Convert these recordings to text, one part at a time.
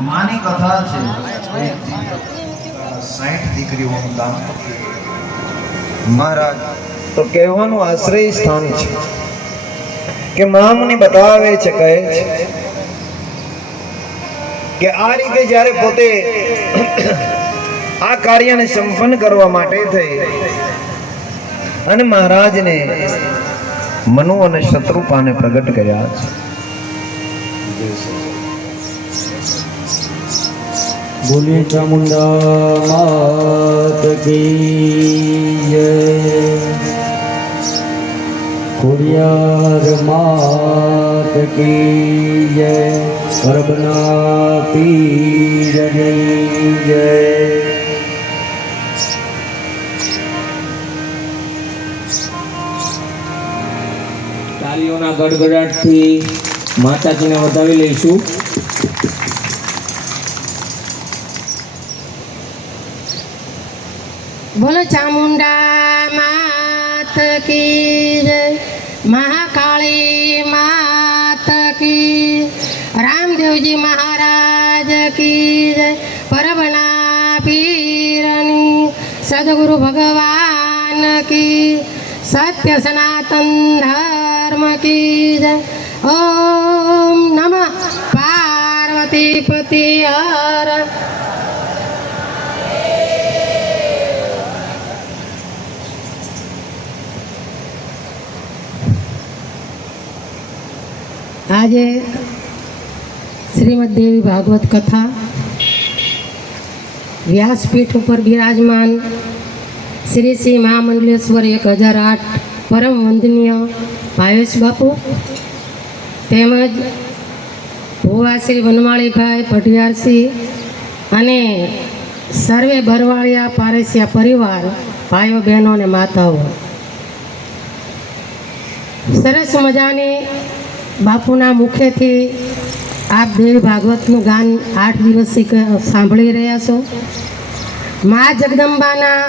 માની કથા છે. સાઠ દીકરીઓનું મહારાજ, તો કહેવાનું આશ્રય સ્થાન છે. કે મામની બતાવે છે, કહે છે. કે આ રીતે જ્યારે પોતે આ કાર્યને સંપન્ન કરવા માટે થઈ. અને મહારાજને મનુ અને શત્રુપાને પ્રગટ કર્યા છે. બોલીએ ચામુંડા માત કી જય ખોડિયાર માત કી જય કરબના પીરની જય તાલીઓના ગડગડાટથી માતાજીને વધાવી લઈશું. બોલો ચામુંડા માત કી મહાકાળી માત કી રામદેવજી મહારાજ કી પરબના પીરની સદગુરુ ભગવાન કી સત્ય સનાતન ધર્મ કી જય, ઓમ નમઃ પાર્વતી પતિ હર આજે શ્રીમદ દેવી ભાગવત કથા વ્યાસપીઠ ઉપર બિરાજમાન શ્રી શ્રી મહામંડલેશ્વર એક હજાર આઠ પરમ વંદનીય ભાવેશ બાપુ તેમજ ભુવા શ્રી વનમાળીભાઈ પઢિયારસિંહ અને સર્વે બરવાળિયા પારેસિયા પરિવાર ભાઈઓ, બહેનો અને માતાઓ. સરસ મજાની બાપુના મુખેથી આપ દેવી ભાગવતનું ગાન આઠ દિવસથી સાંભળી રહ્યા છો. મા જગદંબાના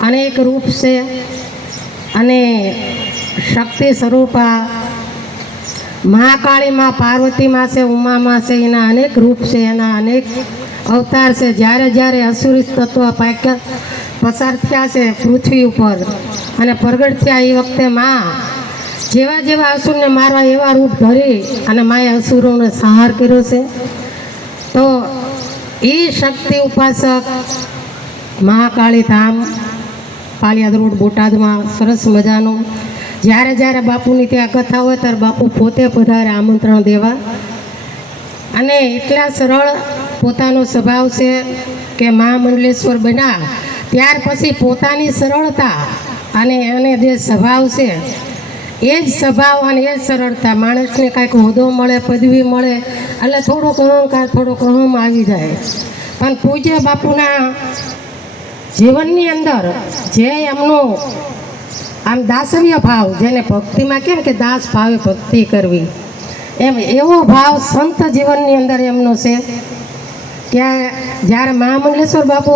અનેક રૂપ છે અને શક્તિ સ્વરૂપા મહાકાળીમાં પાર્વતીમાં છે ઉમામાં છે એના અનેક રૂપ છે, એના અનેક અવતાર છે. જ્યારે જ્યારે અસુરી તત્વ પસાર થયા છે પૃથ્વી ઉપર અને પ્રગટ થયા એ વખતે માં જેવા જેવા અસુરને મારવા એવા રૂપ ધરી અને માએ અસુરોનો સંહાર કર્યો છે. તો એ શક્તિ ઉપાસક મહાકાળી ધામ, પાલિયાદ રોડ, બોટાદમાં સરસ મજાનું. જ્યારે જ્યારે બાપુની ત્યાં કથા હોય ત્યારે બાપુ પોતે પધારે આમંત્રણ દેવા. અને એટલા સરળ પોતાનો સ્વભાવ છે કે મહામંડલેશ્વર બન્યા. ત્યાર પછી પોતાની સરળતા અને એને જે સ્વભાવ છે એ જ સ્વભાવ અને એ જ સરળતા. માણસને કાંઈક હોદ્દો મળે, પદવી મળે, એટલે થોડોક અહંકાર, થોડોક અહમ આવી જાય. પણ પૂજ્ય બાપુના જીવનની અંદર જે એમનો આમ દાસવ્ય ભાવ, જેને ભક્તિમાં કેમ કે દાસ ભાવે ભક્તિ કરવી, એમ એવો ભાવ સંત જીવનની અંદર એમનો છે કે જ્યારે મહામંડલેશ્વર બાપુ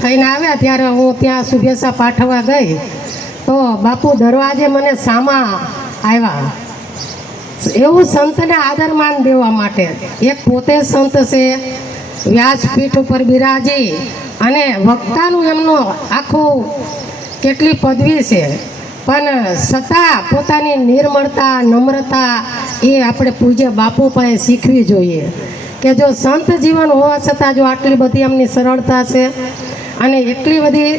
થઈને આવ્યા, ત્યારે હું ત્યાં શુભેચ્છા પાઠવવા ગઈ. તો બાપુ દરવાજે મને સામા આવ્યા એવું સંતને આદરમાન દેવા માટે. એક પોતે સંત છે, વ્યાસપીઠ ઉપર બિરાજી અને વક્તાનું એમનો આખું કેટલી પદવી છે. પણ છતાં પોતાની નિર્મળતા, નમ્રતા એ આપણે પૂજ્ય બાપુ પાસે શીખવી જોઈએ. કે જો સંત જીવન હોવા છતાં જો આટલી બધી એમની સરળતા છે અને એટલી બધી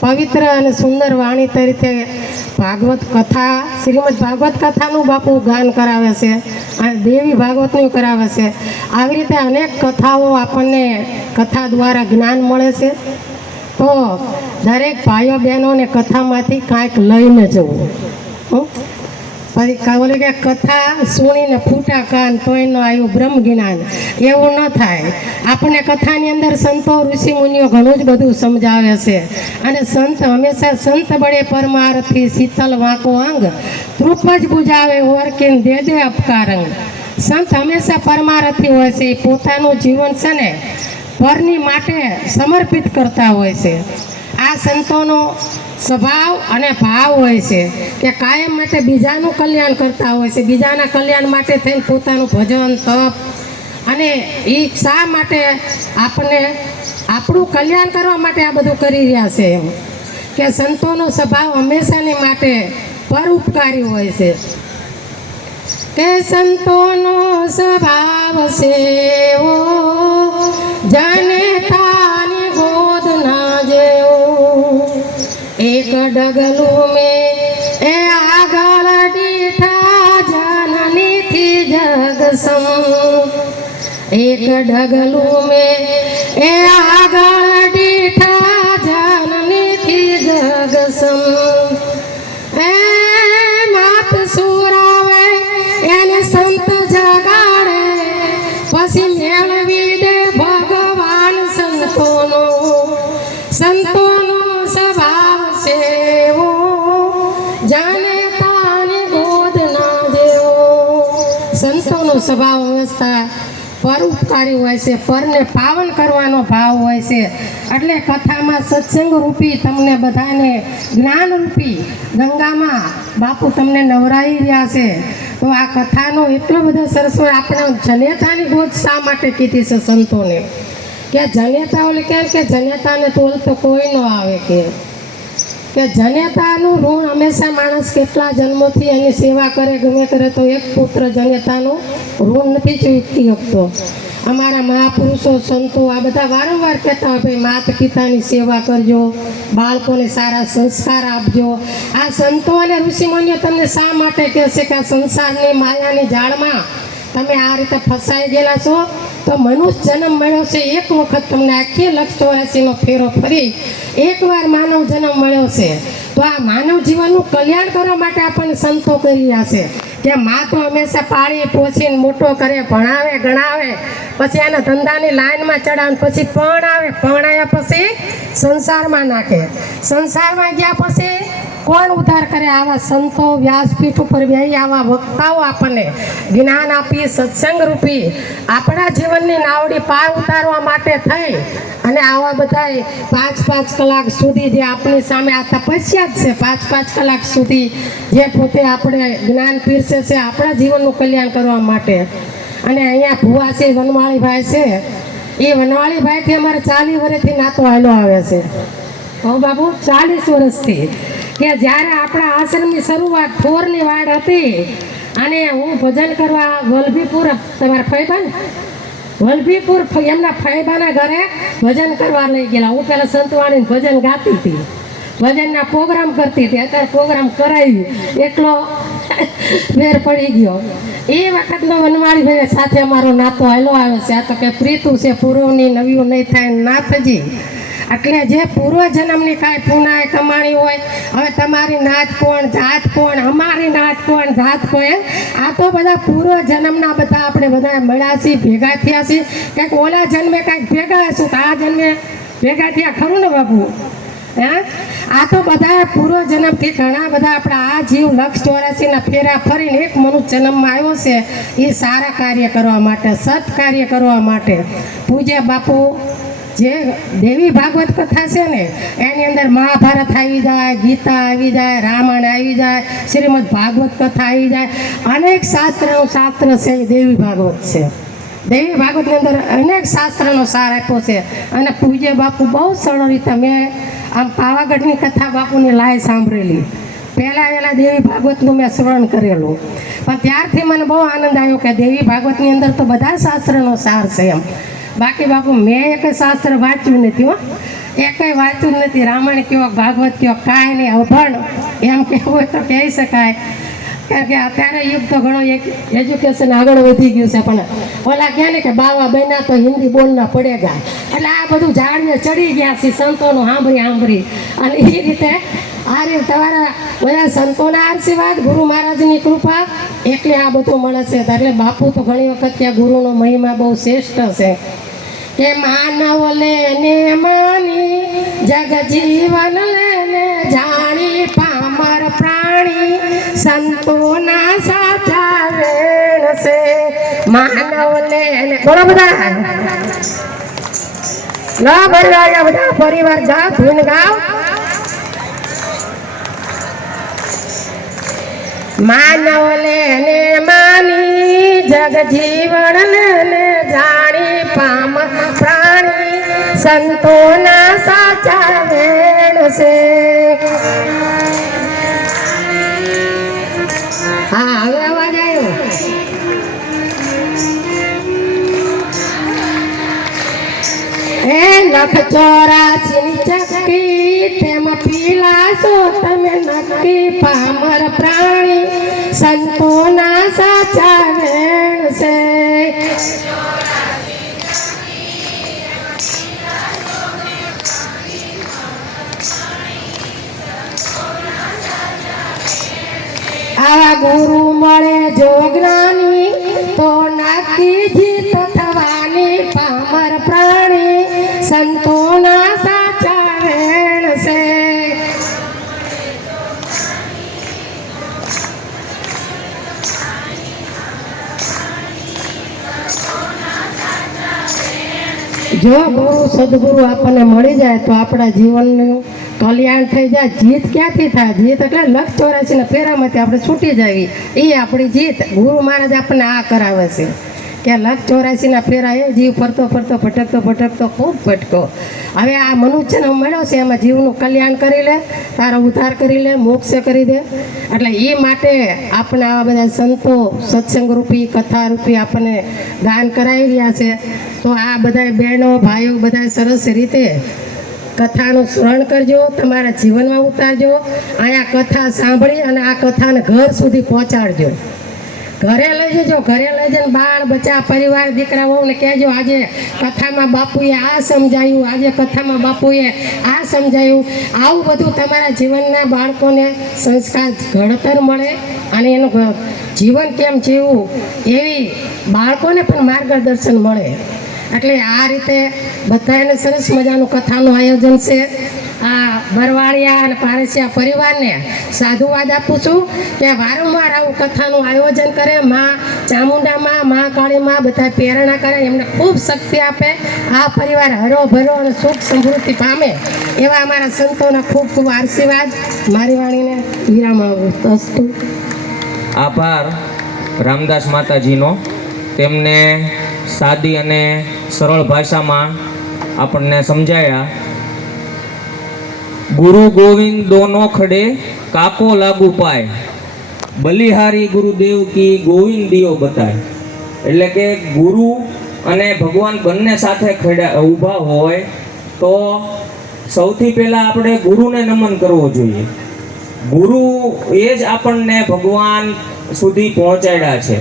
પવિત્ર અને સુંદર વાણી તરીકે ભાગવત કથા, શ્રીમદ ભાગવત કથાનું બાપુ ગાન કરાવે છે અને દેવી ભાગવતનું કરાવે છે. આવી રીતે અનેક કથાઓ આપણને કથા દ્વારા જ્ઞાન મળે છે. તો દરેક ભાઈઓ બહેનોને કથામાંથી કાંઈક લઈને જવું. હં? પછી કા- કે કથા સુણીને ફૂટા કાન તોય ન આવ્યું બ્રહ્મ જ્ઞાન. એવું ન થાય. આપણને કથાની અંદર સંતો, ઋષિ, મુનિઓ ઘણું જ બધું સમજાવે છે. અને સંત હંમેશા સંત બળે પરમારથી, શીતલ, વાંકો, અંગ તૃપ જ બુજાવે, ઓરકીન દે દે અપકારંગ. સંત હંમેશા પરમારથી હોય છે. એ પોતાનું જીવન છે ને પરની માટે સમર્પિત કરતા હોય છે. આ સંતોનો સ્વભાવ અને ભાવ હોય છે કે કાયમ માટે બીજાનું કલ્યાણ કરતા હોય છે. બીજાના કલ્યાણ માટે થઈને પોતાનું ભજન, તપ અને એ શા માટે આપણને આપણું કલ્યાણ કરવા માટે આ બધું કરી રહ્યા છે એમ. કે સંતોનો સ્વભાવ હંમેશાની માટે પરોપકારી હોય છે. કે સંતોનો સ્વભાવ સેવો જનતાની એક ડગલું મેં એ આગળ દીઠા જનનીથી જગસમ એક ડગલું મેં એ આગળ દીઠા જનનીથી જગસમ એ માત સુરાવે એને સંત જગાડે પછી મેળવી દે ભગવાન સ્વભાવ વ્યવસ્થા પરોપકારી હોય છે, પરને પાવન કરવાનો ભાવ હોય છે. એટલે કથામાં સત્સંગ રૂપી તમને બધાને જ્ઞાન રૂપી ગંગામાં બાપુ તમને નવરાઈ રહ્યા છે. તો આ કથાનો એટલો બધો સરસ આપણે જનેતાની ગોદ શા માટે કીધી છે સંતોને? કે જનેતા ઓલે કેમ કે જનેતાને તોલ તો કોઈ ન આવે કે. કે જનેતાનું ઋણ હંમેશા માણસ કેટલા જન્મોથી એની સેવા કરે, ગમે કરે તો એક પુત્ર જનેતાનું ઋણ નથી ચૂકતી શકતો. અમારા મહાપુરુષો, સંતો આ બધા વારંવાર કહેતા હોય, ભાઈ, માતા પિતાની સેવા કરજો, બાળકોને સારા સંસ્કાર આપજો. આ સંતો અને ઋષિમુનિઓ તમને શા માટે કહેશે કે આ સંસારની માયાની જાળમાં તમે આ રીતે ફસાઈ ગયેલા છો? તો મનુષ્ય જન્મ મળ્યો છે, એક વખત તમને આખી લક્ષ ચોરાસીનો ફેરો ફરી, એકવાર માનવ જન્મ મળ્યો છે. તો આ માનવ જીવનનું કલ્યાણ કરવા માટે આપણને સંતો કરી રહ્યા છે. કે મા તો હંમેશા પાળી પોછીને મોટો કરે, ભણાવે, ગણાવે, પછી એના ધંધાની લાઈનમાં ચડાવે પછી પણ આવે પણ આવ્યા પછી સંસારમાં નાખે. સંસારમાં ગયા પછી કોણ ઉદ્ધાર કરે? આવા સંતો, વ્યાસપીઠ ઉપર વ્યાય આવા વક્તાઓ આપણને જ્ઞાન આપી, સત્સંગ રૂપી આપણા જીવનની નાવડી પાર ઉતારવા માટે થઈ અને આવા બધાય પાંચ પાંચ કલાક સુધી જે આપણી સામે આ તપસ્યા છે, પાંચ પાંચ કલાક સુધી જે પોતે આપણે જ્ઞાન પીરસે છે, આપણા જીવનનું કલ્યાણ કરવા માટે. અને અહીંયા ભુવા છે, વનવાળીભાઈ છે. એ વનવાળીભાઈથી અમારે ચાલીસ વર્ષથી નાતો હાલો આવે છે. હો બાબુ, ચાલીસ વર્ષથી. કે જ્યારે આપણા આશ્રમની શરૂઆત ફોરની વાડ હતી અને હું ભજન કરવા વલભીપુર, તમારા ફૈબા ને? વલભીપુર એમના ફૈબાના ઘરે ભજન કરવા લઈ ગયેલા. હું પહેલાં સંતવાણીને ભજન ગાતી હતી. ભજનના પ્રોગ્રામ કરતી હતી. અત્યારે પ્રોગ્રામ કરાવી એટલો વેર પડી ગયો. એ વખતનો વનવાળી ભાઈ સાથે અમારો નાતો હેલો આવે છે. આ તો કે પ્રીતું છે, પૂર્વની નવ્યું નહીં થાય ના થજી એટલે જે પૂર્વજન્મની કાંઈ પુનાય કમાણી હોય, હવે તમારી નાત કોણ, જાત કોણ, અમારી નાત કોણ, જાત કોણ આ તો બધા પૂર્વ જન્મના બધા આપણે બધા મળ્યા છીએ, ભેગા થયા છીએ. કંઈક ઓલા જન્મે કાંઈક ભેગા હશું, તો આ જન્મે ભેગા થયા. ખરું ને બાપુ? હા? આ તો બધા પૂર્વજન્મથી ઘણા બધા આપણા આ જીવ લક્ષ ચોરાસીના ફેરા ફરીને એક મનુષ્ય જન્મમાં આવ્યો છે. એ સારા કાર્ય કરવા માટે સત કાર્ય કરવા માટે. પૂજ્ય બાપુ જે દેવી ભાગવત કથા છે ને, એની અંદર મહાભારત આવી જાય, ગીતા આવી જાય, રામાયણ આવી જાય, શ્રીમદ ભાગવત કથા આવી જાય. અનેક શાસ્ત્રનું શાસ્ત્ર છે દેવી ભાગવત છે. દેવી ભાગવતની અંદર અનેક શાસ્ત્રનો સાર આપ્યો છે. અને પૂજ્ય બાપુ બહુ સરળ રીતે મેં આમ પાવાગઢની કથા બાપુની લાય સાંભળેલી. પહેલાં પહેલાં દેવી ભાગવતનું મેં સ્મરણ કરેલું. પણ ત્યારથી મને બહુ આનંદ આવ્યો કે દેવી ભાગવતની અંદર તો બધા શાસ્ત્રનો સાર છે એમ. બાકી બાપુ, મેં એક શાસ્ત્ર વાંચ્યું નથી હો. એકય વાંચ્યું નથી. રામાયણ કયો, ભાગવત કયો, કાંઈ નહીં અભણ એમ કહેવું હોય તો કહી શકાય. કારણ કે અત્યારે યુગ તો ઘણો એક એજ્યુકેશન આગળ વધી ગયું છે, પણ ઓલા કહે ને કે બાવા બન્યા તો હિન્દી બોલના પડે ગયા એટલે આ બધું ઝાડને ચડી ગયા છે, સંતોનું સાંભળી સાંભળી. અને એ રીતે આ રીતે તમારા બધા સંતોના આશીર્વાદ, ગુરુ મહારાજની કૃપા એટલે આ બધું મળે છે એટલે બાપુ તો ઘણી વખત ત્યાં ગુરુનો મહિમા બહુ શ્રેષ્ઠ છે. કે માનવ લેને માની, જગ જીવન લેને જાણી પામર પ્રાણી, સંતોના સાચા વેણ છે માનવ લેને બોલો બધા. ના બધા, પરિવાર ગાવ ધૂન ગાવ. માનવ ને માની જગ જીવનને જાણી પામ પ્રાણી સંતોના સાચા વેણ છે. હા લખ ચોરાસી ચક્કી તેમાં પીલાશો તમે નક્કી પામર પ્રાણી સંતોના સાચા વેણ છે આવા ગુરુ મળે જો જ્ઞાની તો નક્કી જો ગુરુ, સદગુરુ આપણને મળી જાય તો આપણા જીવનનું કલ્યાણ થઈ જાય. જીત ક્યાંથી થાય? જીત એટલે લક્ષ ચોરાસીના ફેરામાંથી આપણે છૂટી જવી એ આપણી જીત. ગુરુ મહારાજ આપણને આ કરાવે છે. કે લક્ષ ચોરાસીના ફેરાએ જીવ ફરતો ફરતો, ભટકતો ભટકતો, ખૂબ ભટકો. હવે આ મનુષ્યનો મળ્યો છે, એમાં જીવનું કલ્યાણ કરી લે, તારો ઉદ્ધાર કરી લે, મોક્ષ કરી દે. એટલે એ માટે આપણે આવા બધા સંતો સત્સંગ રૂપી કથા આપણને દાન કરાવી રહ્યા છે. તો આ બધા બહેનો, ભાઈઓ બધા સરસ રીતે કથાનું સ્મરણ કરજો, તમારા જીવનમાં ઉતારજો, અહીંયા કથા સાંભળી અને આ કથાને ઘર સુધી પહોંચાડજો. ઘરે લઈ જજો, ઘરે લઈ જઈને બાળ, બચ્ચા, પરિવાર દીકરાઓને કહેજો, આજે કથામાં બાપુએ આ સમજાયું, આજે કથામાં બાપુએ આ સમજાયું. આવું બધું તમારા જીવનના બાળકોને સંસ્કાર ઘડતર મળે અને એનું જીવન કેમ જીવવું એવી બાળકોને પણ માર્ગદર્શન મળે. એટલે આ રીતે બધાને સરસ મજાનું કથાનું આયોજન છે. આ બરવાળિયા અને પારસિયા પરિવારને સાધુવાદ આપું છું કે વારંવાર આવું કથાનું આયોજન કરે, માં ચામુંડામાં, મા કાળીમાં બધા પ્રેરણા કરે, એમને ખૂબ શક્તિ આપે. આ પરિવાર હરો ભરો અને સુખ સમૃદ્ધિ પામે એવા અમારા સંતોના ખૂબ ખૂબ આશીર્વાદ. મારી વાણીને વિરામ અસ્તુ. આભાર રામદાસ માતાજીનો. તેમને સાદી અને સરળ ભાષામાં આપણને સમજાયા. ગુરુ ગોવિંદ દોનો ખડે કાકો લાગુ પાય. બલિહારી ગુરુદેવ કી ગોવિંદ દિયો બતાય. એટલે કે ગુરુ અને ભગવાન બંને સાથે ખડા ઊભા હોય તો સૌથી પહેલાં આપણે ગુરુને નમન કરવો જોઈએ. ગુરુ એ જ આપણને ભગવાન સુધી પહોંચાડ્યા છે.